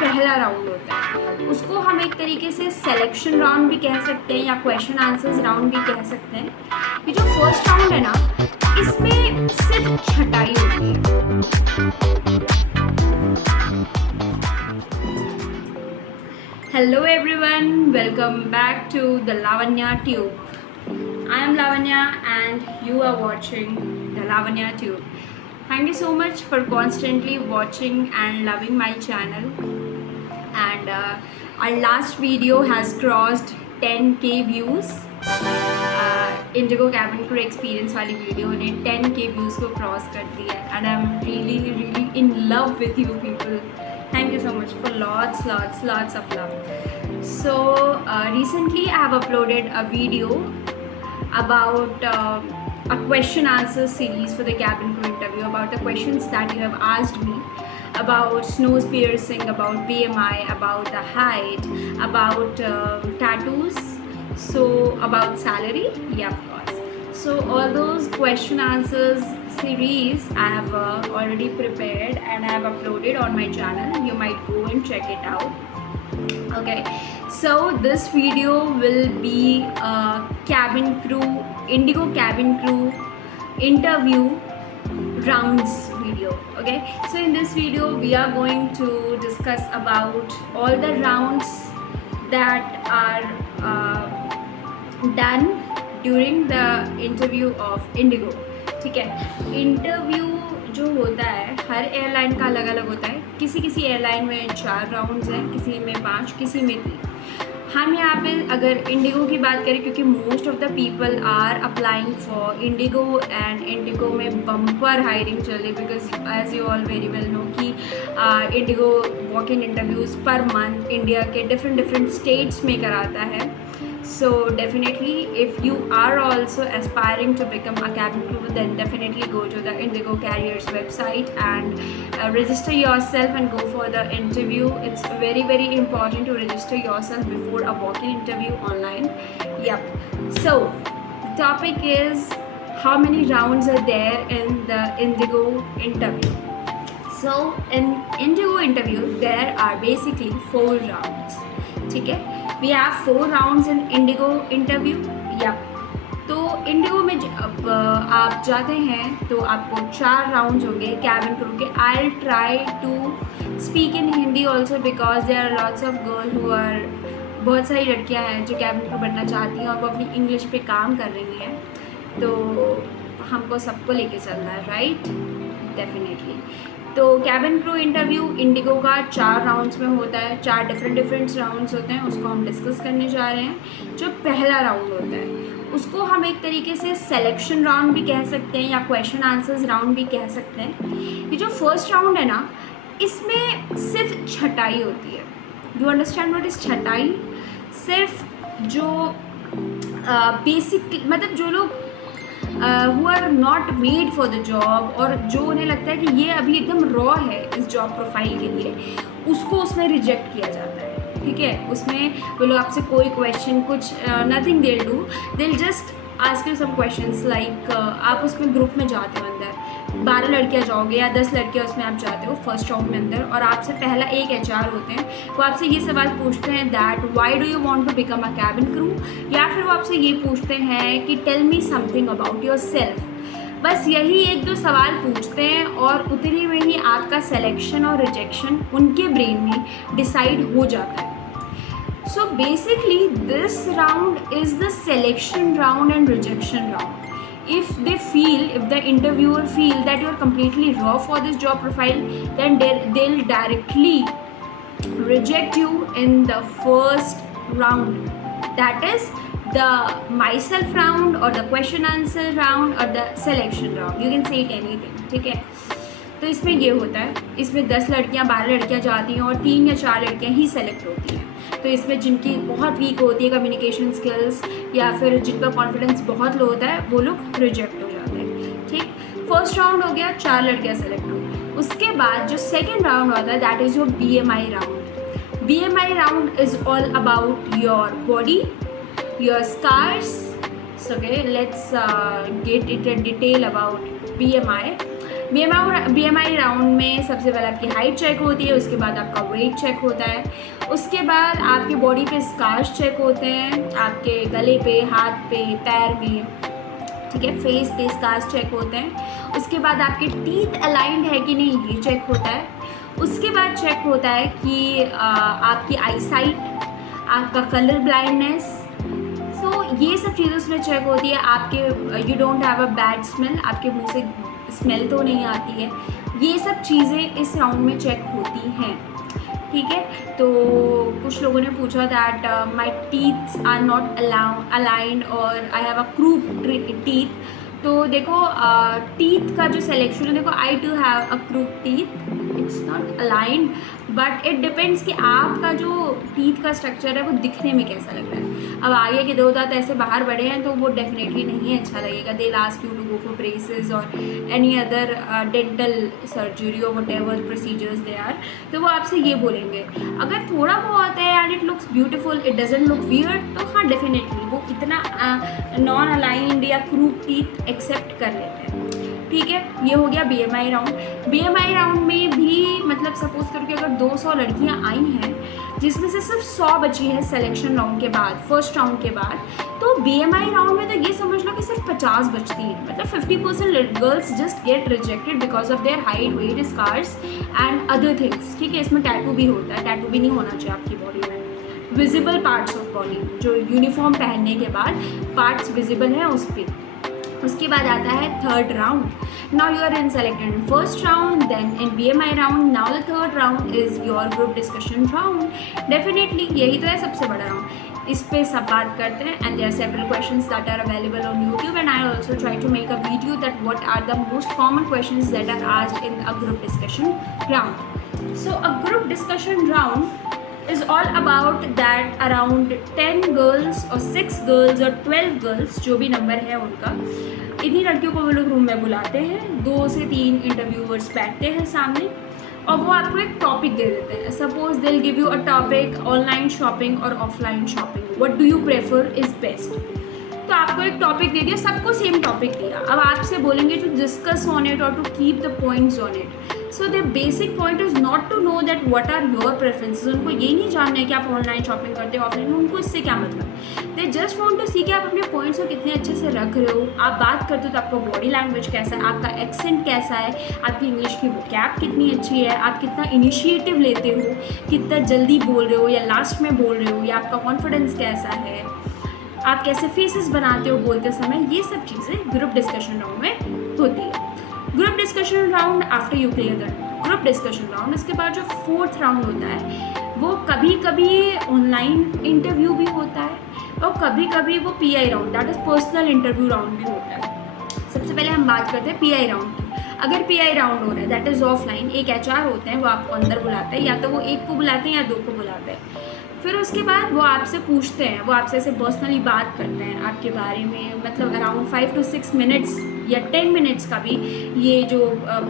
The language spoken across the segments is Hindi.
पहला राउंड होता है उसको हम एक तरीके से सिलेक्शन राउंड भी कह सकते हैं या क्वेश्चन आंसर्स राउंड भी कह सकते हैं। ये जो फर्स्ट राउंड है ना, इसमें सिर्फ छटाई होती है। Hello everyone, welcome back to the Lavanya tube. I am Lavanya and you are watching the Lavanya Tube. Thank you so much for constantly watching and loving my channel. And our last video has crossed 10k views. Indigo cabin crew experience वाली वीडियो ने 10k views को क्रॉस कर दिया है and I'm really in love with you people. Thank you so much for lots of love. So recently I have uploaded a video about a question answer series for the cabin crew interview, about the questions that you have asked me about nose piercing, about BMI, about the height, about tattoos, so about salary, yeah, of course. So all those question answers series I have already prepared and I have uploaded on my channel. You might go and check it out. Okay, so this video will be a Indigo cabin crew interview rounds video. Okay, so in this video we are going to discuss about all the rounds that are done during the interview of Indigo. ठीक है, इंटरव्यू जो होता है हर एयरलाइन का अलग अलग होता है। किसी एयरलाइन में 4 राउंड्स हैं, किसी में 5, किसी में 3। हम यहाँ पे अगर इंडिगो की बात करें, क्योंकि most of the people are applying for IndiGo and IndiGo में बम्पर हायरिंग चल रही, because as you all very well know कि IndiGo walk in interviews per month India के डिफरेंट स्टेट्स में कराता है। So definitely if you are also aspiring to become a cabin crew, then definitely go to the Indigo Carriers website and register yourself and go for the interview. It's very important to register yourself before a walk-in interview online. Yep. So the topic is how many rounds are there in the Indigo interview. So in Indigo interview there are basically 4 rounds. ठीक है, we have 4 rounds in Indigo interview. Yep. तो इंडिगो में जब आप जाते हैं तो आपको 4 राउंड्स होंगे कैबिन क्रू के। I try to speak in Hindi also because there are lots of girl who are, बहुत सारी लड़कियां हैं जो कैबिन क्रू बनना चाहती हैं और वो अपनी इंग्लिश पे काम कर रही हैं, तो हमको सबको लेके चलना है, राइट? डेफिनेटली। तो कैबिन क्रू इंटरव्यू इंडिगो का 4 राउंड्स में होता है, 4 डिफरेंट राउंड्स होते हैं, उसको हम डिस्कस करने जा रहे हैं। जो पहला राउंड होता है उसको हम एक तरीके से सिलेक्शन राउंड भी कह सकते हैं या क्वेश्चन आंसर्स राउंड भी कह सकते हैं। ये जो फर्स्ट राउंड है ना, इसमें सिर्फ छटाई होती है। डू अंडरस्टैंड व्हाट इज़ छटाई? सिर्फ जो बेसिक मतलब जो लोग who are not made for the job और जो उन्हें लगता है कि ये अभी एकदम रॉ है इस जॉब प्रोफाइल के लिए, उसको उसमें रिजेक्ट किया जाता है। ठीक है, उसमें वो लोग आपसे कोई क्वेश्चन कुछ nothing they'll do, they'll just ask you some questions like आप उसमें ग्रुप में जाते हो, अंदर 12 लड़कियां जाओगे या 10 लड़कियां उसमें आप जाते हो फर्स्ट राउंड में अंदर, और आपसे पहला एक HR होते हैं, वो आपसे ये सवाल पूछते हैं that why do you want to become a cabin crew, या फिर वो आपसे ये पूछते हैं कि tell me something about yourself. बस यही 1-2 सवाल पूछते हैं और उतनी में ही आपका सिलेक्शन और रिजेक्शन उनके ब्रेन में डिसाइड हो जाता है। So basically this round is the selection round and rejection round. If the interviewer feel that you are completely raw for this job profile, then they'll directly reject you in the first round. That is the myself round or the question answer round or the selection round. You can say it anything. ठीक है, तो इसमें ये होता है, इसमें 10 लड़कियां 12 लड़कियां जाती हैं और 3 या 4 लड़कियां ही सेलेक्ट होती हैं। तो इसमें जिनकी बहुत वीक होती है कम्युनिकेशन स्किल्स या फिर जिनका कॉन्फिडेंस बहुत लो होता है, वो लोग रिजेक्ट हो जाते हैं। ठीक, फर्स्ट राउंड हो गया, 4 लड़कियां सेलेक्ट हो गई। उसके बाद जो सेकेंड राउंड होता है that is your BMI round. BMI round is all about your body, your scars. So okay, let's get into detail about BMI. BMI round में सबसे पहले आपकी हाइट चेक होती है, उसके बाद आपका वेट चेक होता है, उसके बाद आपके बॉडी पे स्कार्स चेक होते हैं, आपके गले पे, हाथ पे, पैर में, ठीक है, फेस पे स्कार्स चेक होते हैं, उसके बाद आपके टीथ अलाइंड है कि नहीं ये चेक होता है, उसके बाद चेक होता है कि आपकी आई साइट, आपका कलर ब्लाइंडनेस, सो ये सब चीज़ें उसमें चेक होती है। आपके you don't have a bad smell, आपके मुंह से स्मेल तो नहीं आती है, ये सब चीज़ें इस राउंड में चेक होती हैं, ठीक है। तो कुछ लोगों ने पूछा that my teeths are not aligned और I have a crooked teeth. तो देखो टीथ का जो सिलेक्शन है, देखो I do have a crooked teeth, it's not aligned, but it depends कि आपका जो टीथ का स्ट्रक्चर है वो दिखने में कैसा लग रहा है। अब आगे के 2 दांत ऐसे बाहर बढ़े हैं तो वो डेफिनेटली नहीं अच्छा लगेगा। They ask you to go for braces और एनी अदर डेंटल सर्जरी और whatever procedures they are, तो वो आपसे ये बोलेंगे। अगर थोड़ा बहुत है and it looks beautiful, it doesn't look weird, तो हाँ डेफिनेटली वो इतना नॉन अलाइंड या क्रूप टीथ एक्सेप्ट कर लेते हैं, ठीक है। ये हो गया BMI राउंड। BMI राउंड में भी मतलब सपोज करो कि अगर 200 लड़कियां आई हैं जिसमें से सिर्फ 100 बची हैं सिलेक्शन राउंड के बाद, फर्स्ट राउंड के बाद, तो BMI राउंड में तो ये समझ लो कि सिर्फ 50 बचती हैं, मतलब 50% girls just get rejected because of their height, weight, scars and other things, ठीक है। इसमें टैटू भी होता है, टैटू भी नहीं होना चाहिए आपकी बॉडी में। विजिबल पार्ट्स ऑफ बॉडी, जो यूनिफॉर्म पहनने के बाद पार्ट्स विजिबल हैं उस पर। उसके बाद आता है third round. Now you are in selected in first round, then in BMI round, now the third round is your group discussion round. Definitely यही तो है सबसे बड़ा राउंड, इस पे सब बात करते हैं and there are several questions that are available on YouTube and I also try to make a video that what are the most common questions that are asked in a group discussion round. So a group discussion round is all about that around 10 girls और 6 girls और 12 girls, जो भी नंबर है उनका, इन्हीं लड़कियों को वो लोग रूम में बुलाते हैं, 2 से 3 इंटरव्यूअर्स बैठते हैं सामने और वो आपको एक टॉपिक दे देते हैं। Suppose they will give you a topic online shopping और offline shopping, what do you prefer is best. तो आपको एक टॉपिक दे दिया, सबको सेम टॉपिक दिया, अब आपसे बोलेंगे टू डिस्कस ऑन इट और to keep the points on it. So the basic point is not to know that what are your preferences, उनको ये नहीं जानना है कि आप ऑनलाइन शॉपिंग करते हो ऑफलाइन, उनको इससे क्या मतलब। दे जस्ट वांट टू सी कि आप अपने पॉइंट्स को कितने अच्छे से रख रहे हो, आप बात करते हो तो आपका बॉडी लैंग्वेज कैसा है, आपका एक्सेंट कैसा है, आपकी इंग्लिश की वोकैब कितनी अच्छी है, आप कितना इनिशिएटिव लेते हो, कितना जल्दी बोल रहे हो या लास्ट में बोल रहे हो, या आपका कॉन्फिडेंस कैसा है, आप कैसे फेसेस बनाते हो बोलते समय, ये सब चीज़ें ग्रुप डिस्कशन राउंड में होती है। Group discussion round after you clear the group discussion round, इसके बाद जो फोर्थ राउंड होता है वो कभी कभी ऑनलाइन इंटरव्यू भी होता है और कभी कभी वो PI round, that is personal interview round भी होता है। सबसे पहले हम बात करते हैं PI राउंड की। अगर PI राउंड हो रहा है दैट इज़ ऑफलाइन, एक HR होते हैं वो आपको अंदर बुलाते हैं, या तो वो एक को बुलाते हैं या 2 को बुलाते हैं। फिर उसके बाद वो आपसे पूछते हैं, वो आपसे ऐसे पर्सनली बात करते हैं आपके बारे में, मतलब अराउंड 5 to 6 मिनट्स या 10 मिनट्स का भी ये जो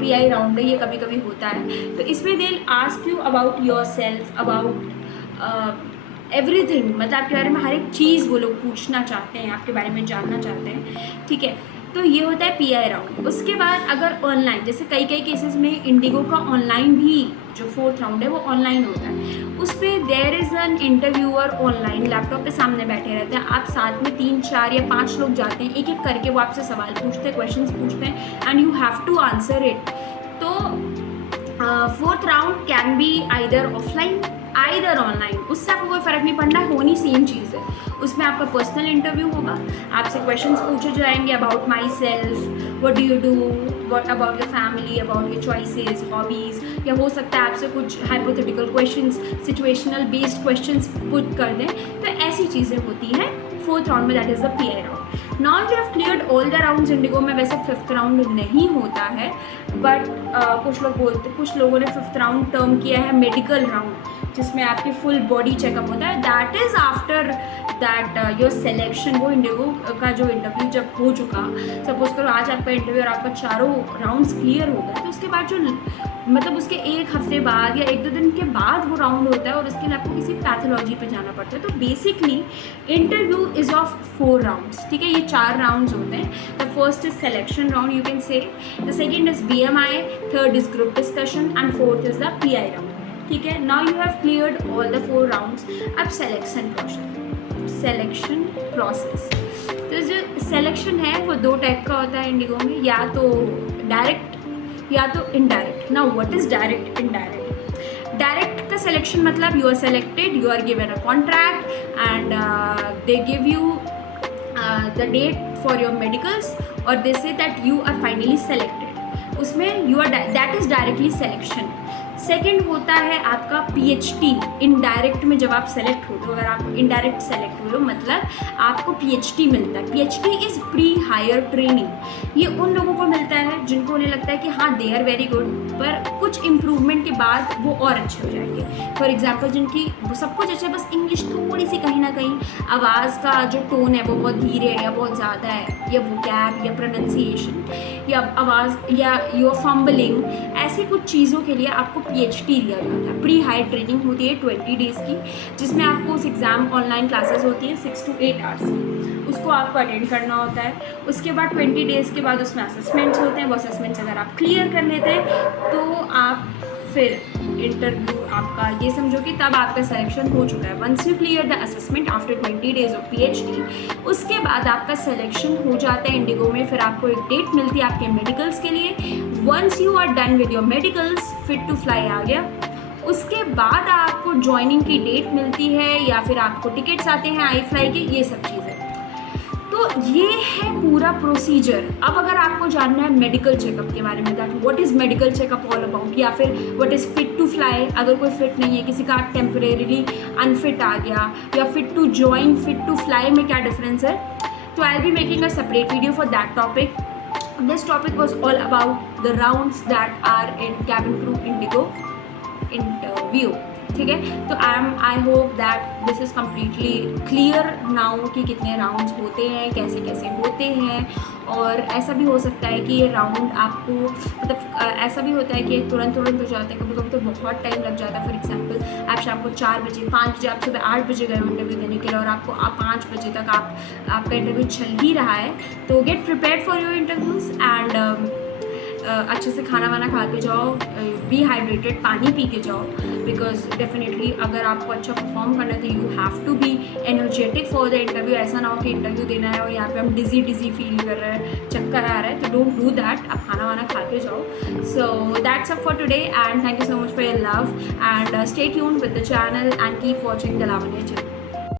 PI राउंड है ये कभी कभी होता है। तो इसमें दे ask you about your self, about everything, मतलब आपके बारे में हर एक चीज़ वो लोग पूछना चाहते हैं, आपके बारे में जानना चाहते हैं, ठीक है। तो ये होता है PI राउंड। उसके बाद अगर ऑनलाइन, जैसे कई केसेस में इंडिगो का ऑनलाइन भी जो फोर्थ राउंड है वो ऑनलाइन होता है, उस पर there is an interviewer online, laptop पे सामने बैठे रहते हैं, आप साथ में 3, 4 या 5 लोग जाते हैं, एक एक करके वो आपसे सवाल पूछते हैं, क्वेश्चंस पूछते हैं and you have to answer it. तो fourth round can be either offline either online, उससे आपको कोई फ़र्क नहीं पड़ना, होनी सेम चीज़ है। उसमें आपका पर्सनल इंटरव्यू होगा, आपसे क्वेश्चंस पूछे जाएंगे about my self, what do you do, what about your family, about your choices, hobbies, या हो सकता है आपसे कुछ hypothetical questions, situational based questions put कर दें। तो ऐसी चीज़ें होती हैं फोर्थ राउंड में, that is the PI round. Now you have cleared all the rounds. Indigo में वैसे फिफ्थ राउंड नहीं होता है, बट कुछ लोगों ने फिफ्थ राउंड टर्म किया है मेडिकल राउंड, जिसमें आपकी फुल बॉडी चेकअप होता है। That is after that your selection. वो इंडिगो का जो इंटरव्यू जब हो चुका, सपोज करो आज आपका इंटरव्यू और आपका चारों राउंड्स क्लियर हो गए, तो उसके बाद जो मतलब उसके एक हफ्ते बाद या 1-2 दिन के बाद वो राउंड होता है और उसके लिए आपको किसी पैथोलॉजी पे जाना पड़ता है। तो basically interview is of 4 rounds, ठीक है, ये 4 राउंड्स होते हैं। The first is selection round, you can say, the second is BMI, third is group discussion and fourth is the PI round, ठीक है। Now you have cleared all the 4 rounds. अब सिलेक्शन प्रोसेस, तो जो सिलेक्शन है वो 2 टाइप का होता है इंडिगो में, या तो डायरेक्ट या तो indirect. Now what is direct, indirect? Direct का सिलेक्शन मतलब you are selected, you are given a contract and they give you the date for your medicals और they say that you are finally selected. उसमें you are, that is directly selection. Second होता है आपका PhD, इनडायरेक्ट में जब आप सेलेक्ट होते हो, अगर आप इनडायरेक्ट सेलेक्ट हो मतलब आपको PhD मिलता है। PhD is pre hire training, ये उन लोगों को मिलता है जिनको उन्हें लगता है कि हाँ दे आर वेरी गुड, पर कुछ इम्प्रूवमेंट के बाद वो और अच्छे हो जाएंगे। फॉर एग्जाम्पल जिनकी सब कुछ अच्छा है, बस इंग्लिश थोड़ी सी कहीं ना कहीं आवाज़ का जो टोन है वो बहुत धीरे है या बहुत ज़्यादा है, या वोकैब या प्रोनाउंसिएशन या आवाज़ या योर फंबलिंग, ऐसी कुछ चीज़ों के लिए आपको PhD दिया जाता है। प्री हायर ट्रेनिंग होती है 20 डेज़ की, जिसमें आपको उस एग्ज़ाम ऑनलाइन क्लासेस होती हैं 6 to 8 आवर्स की, उसको आपको अटेंड करना होता है। उसके बाद 20 डेज़ के बाद उसमें असेसमेंट्स होते हैं। वो असेसमेंट्स अगर आप क्लियर कर लेते हैं तो आप फिर इंटरव्यू आपका, ये समझो कि तब आपका सिलेक्शन हो चुका है। Once you clear the assessment after 20 days of PhD, उसके बाद आपका सिलेक्शन हो जाता है इंडिगो में। फिर आपको एक डेट मिलती है आपके मेडिकल्स के लिए। Once you are done with your medicals, fit to fly आ गया, उसके बाद आपको ज्वाइनिंग की डेट मिलती है या फिर आपको टिकट्स आते हैं आई फ्लाई के, ये सब चीज़ें। तो ये है पूरा प्रोसीजर। अब अगर आपको जानना है मेडिकल चेकअप के बारे में, that what is medical checkup all about, या फिर what is fit to fly, अगर कोई फिट नहीं है, किसी का टेम्परेरीली अनफिट आ गया, या fit to join, fit to fly में क्या डिफरेंस है, तो I will be making a separate video for that topic. This topic was all about the rounds that are in cabin crew IndiGo interview, ठीक है। तो I hope that this is completely clear now कि कितने राउंड्स होते हैं, कैसे कैसे होते हैं। और ऐसा भी हो सकता है कि ये राउंड आपको, मतलब ऐसा भी होता है कि तुरंत हो जाता है, कभी कभी तो बहुत टाइम लग जाता है। फॉर एग्जांपल आप शाम को 4 बजे, 5 बजे, आप सुबह 8 बजे गए हो इंटरव्यू देने के लिए और आपको 5 बजे तक आपका इंटरव्यू चल ही रहा है। तो get prepared for your interviews and अच्छे से खाना वाना खा के जाओ, बी हाइड्रेटेड, पानी पी के जाओ, बिकॉज डेफिनेटली अगर आपको अच्छा परफॉर्म करना है तो you have to be energetic for the interview. ऐसा ना हो कि इंटरव्यू देना है और यहाँ पे हम डिजी फील कर रहे हैं, चक्कर आ रहा है, तो डोंट डू दैट। आप खाना वाना खा के जाओ। So that's up for today and thank you so much for your love and stay tuned with the channel and keep watching the Lavanya channel.